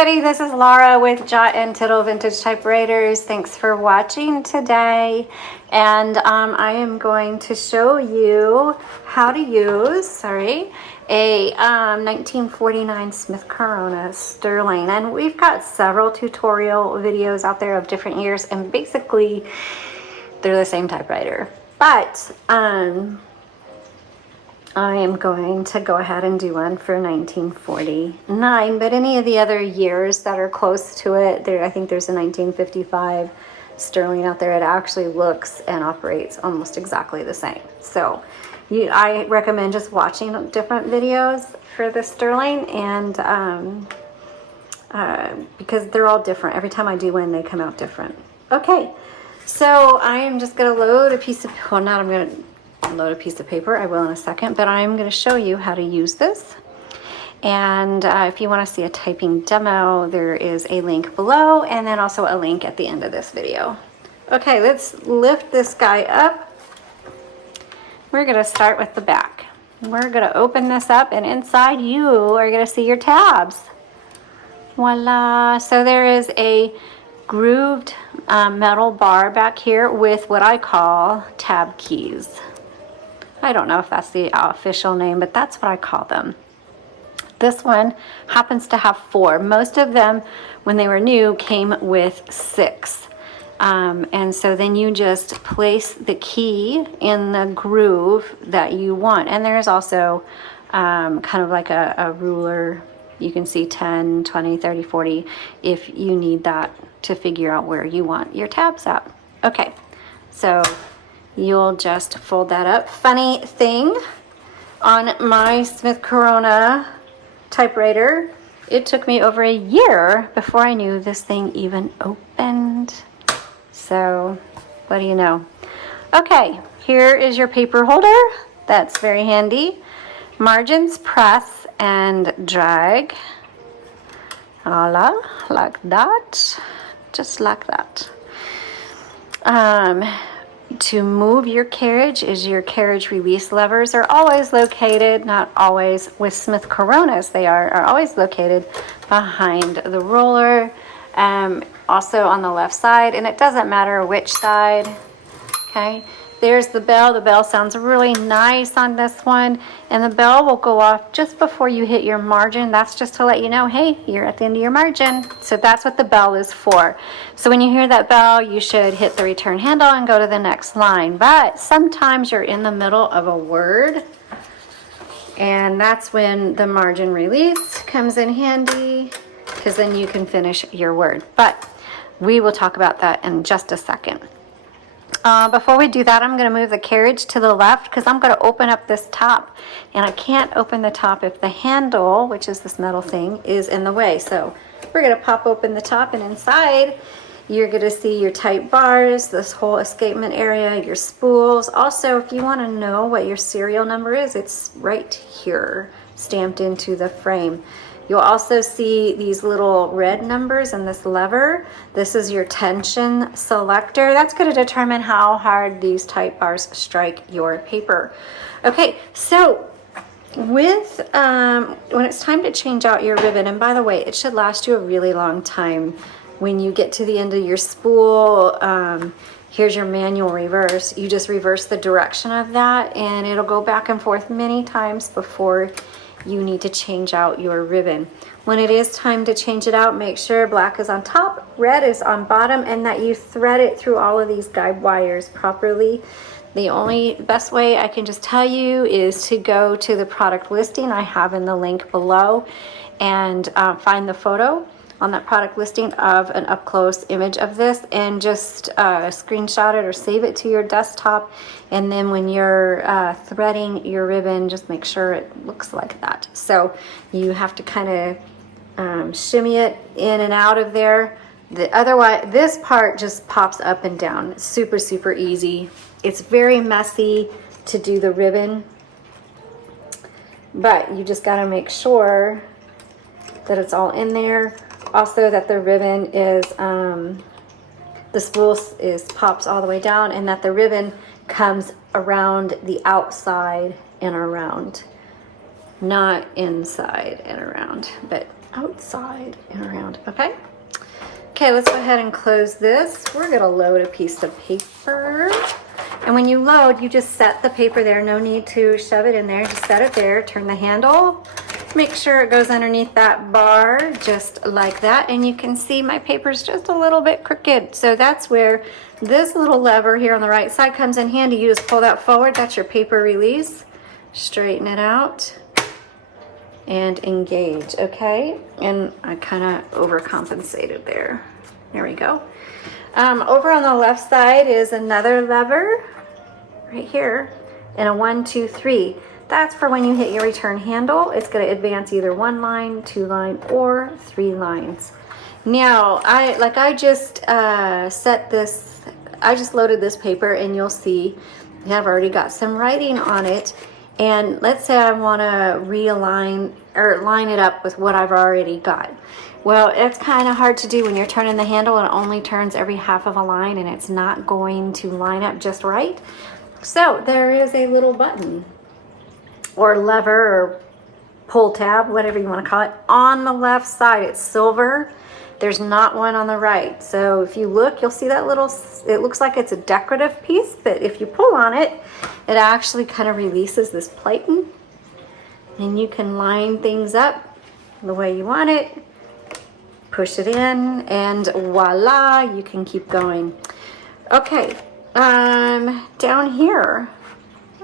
everybody, this is Laura with Jot and Tittle Vintage Typewriters. Thanks for watching today, and I am going to show you how to use, a 1949 Smith Corona Sterling. And we've got several tutorial videos out there of different years, and basically they're the same typewriter, but I am going to go ahead and do one for 1949, but any of the other years that are close to it, I think there's a 1955 Sterling out there. It actually looks and operates almost exactly the same. So I recommend just watching different videos for the Sterling, and because they're all different. Every time I do one, they come out different. Okay, so I am just going to load a piece of, well, not I'm going to load a piece of paper. I will in a second, but I'm going to show you how to use this. And if you want to see a typing demo, there is a link below, and then also a link at the end of this video. Okay, let's lift this guy up. We're going to start with the back. We're going to open this up, and inside you are going to see your tabs. Voila! So there is a grooved metal bar back here with what I call tab keys. I don't know if that's the official name, but that's what I call them. This one happens to have 4. Most of them, when they were new, came with 6. And so then you just place the key in the groove that you want. And there's also kind of like a ruler. You can see 10, 20, 30, 40 if you need that to figure out where you want your tabs at. Okay, so you'll just fold that up. Funny thing, on my Smith Corona typewriter, it took me over a year before I knew this thing even opened. So, what do you know? Okay, here is your paper holder. That's very handy. Margins, press and drag. Voila, like that. Just like that. To move your carriage is your carriage release levers. Are always located, not always, with Smith Coronas they are always located behind the roller, also on the left side, and it doesn't matter which side. Okay, there's the bell. The bell sounds really nice on this one, and the bell will go off just before you hit your margin. That's just to let you know, hey, you're at the end of your margin. So that's what the bell is for. So when you hear that bell, you should hit the return handle and go to the next line. But sometimes you're in the middle of a word, and that's when the margin release comes in handy, because then you can finish your word. But we will talk about that in just a second. Before we do that, I'm going to move the carriage to the left because I'm going to open up this top, and I can't open the top if the handle, which is this metal thing, is in the way. So we're going to pop open the top, and inside you're going to see your type bars, this whole escapement area, your spools. Also, if you want to know what your serial number is, it's right here stamped into the frame. You'll also see these little red numbers and this lever. This is your tension selector. That's going to determine how hard these type bars strike your paper. Okay, so with when it's time to change out your ribbon, and by the way, it should last you a really long time. When you get to the end of your spool, here's your manual reverse. You just reverse the direction of that, and it'll go back and forth many times before you need to change out your ribbon. When it is time to change it out, make sure black is on top, red is on bottom, and that you thread it through all of these guide wires properly. The only best way I can just tell you is to go to the product listing I have in the link below, and find the photo on that product listing of an up-close image of this, and just screenshot it or save it to your desktop. And then when you're threading your ribbon, just make sure it looks like that. So you have to kind of shimmy it in and out of there. Otherwise, this part just pops up and down. It's super, super easy. It's very messy to do the ribbon, but you just got to make sure that it's all in there. Also, that the ribbon is, the spool pops all the way down, and that the ribbon comes around the outside and around, not inside and around, but outside and around. Okay. Okay, let's go ahead and close this. We're gonna load a piece of paper. And when you load, you just set the paper there. No need to shove it in there. Just set it there, turn the handle. Make sure it goes underneath that bar, just like that. And you can see my paper's just a little bit crooked. So that's where this little lever here on the right side comes in handy. You just pull that forward, that's your paper release. Straighten it out and engage, okay? And I kind of overcompensated there. There we go. Over on the left side is another lever right here, and a 1, 2, 3. That's for when you hit your return handle. It's going to advance either 1 line, 2 line, or 3 lines. Now, I just set this, I just loaded this paper, and you'll see I've already got some writing on it. And let's say I want to realign or line it up with what I've already got. Well, it's kind of hard to do when you're turning the handle and it only turns every half of a line, and it's not going to line up just right. So there is a little button or lever or pull tab, whatever you want to call it, on the left side. It's silver. There's not one on the right. So if you look, you'll see that little, it looks like it's a decorative piece, but if you pull on it, it actually kind of releases this platen, and you can line things up the way you want it. Push it in, and voila, you can keep going. Okay, down here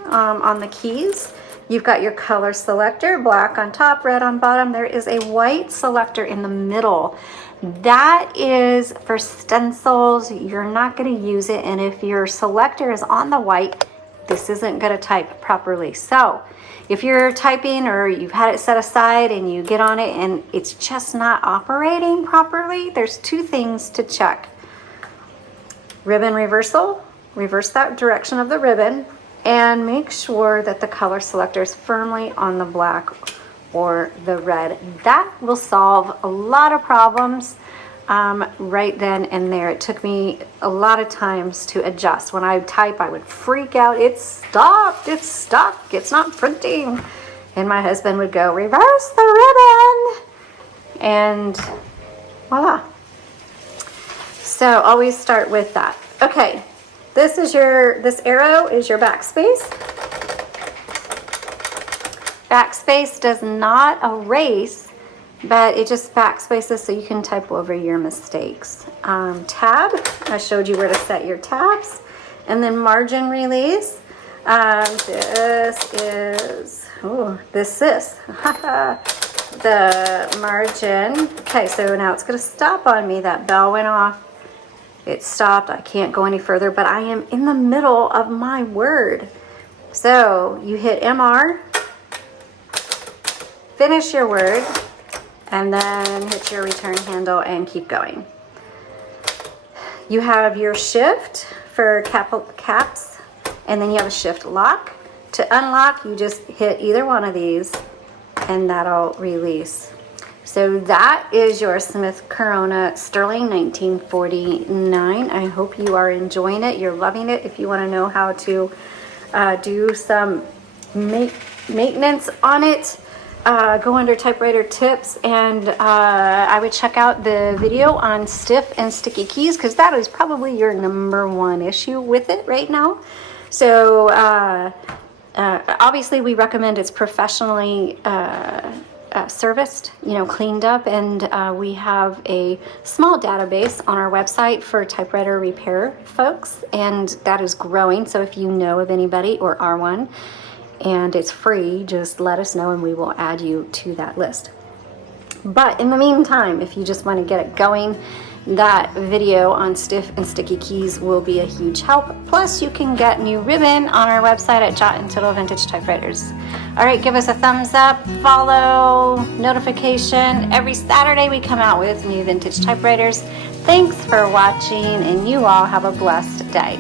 on the keys, you've got your color selector, black on top, red on bottom. There is a white selector in the middle. That is for stencils. You're not going to use it, and if your selector is on the white, this isn't going to type properly. So if you're typing or you've had it set aside and you get on it and it's just not operating properly, there's 2 things to check. Ribbon reversal, reverse that direction of the ribbon, and make sure that the color selector is firmly on the black or the red. That will solve a lot of problems right then and there. It took me a lot of times to adjust. When I type, I would freak out. It's stopped, it's stuck, it's not printing. And my husband would go, reverse the ribbon, and voila. So always start with that. Okay, this arrow is your backspace. Backspace does not erase, but it just backspaces so you can type over your mistakes. Tab, I showed you where to set your tabs. And then margin release. This is the margin. Okay, so now it's going to stop on me. That bell went off. It stopped. I can't go any further, but I am in the middle of my word. So you hit MR, finish your word, and then hit your return handle and keep going. You have your shift for caps, and then you have a shift lock. To unlock, you just hit either one of these, and that'll release. So that is your Smith Corona Sterling 1949. I hope you are enjoying it. You're loving it. If you want to know how to do some maintenance on it, go under typewriter tips, and I would check out the video on stiff and sticky keys, because that is probably your #1 issue with it right now. So obviously we recommend it's professionally serviced, cleaned up, and we have a small database on our website for typewriter repair folks, and that is growing. So if you know of anybody or are one, and it's free, just let us know and we will add you to that list. But in the meantime, if you just want to get it going, that video on stiff and sticky keys will be a huge help. Plus, you can get new ribbon on our website at Jot and Tittle Vintage Typewriters. All right, give us a thumbs up, follow, notification. Every Saturday we come out with new vintage typewriters. Thanks for watching, and you all have a blessed day.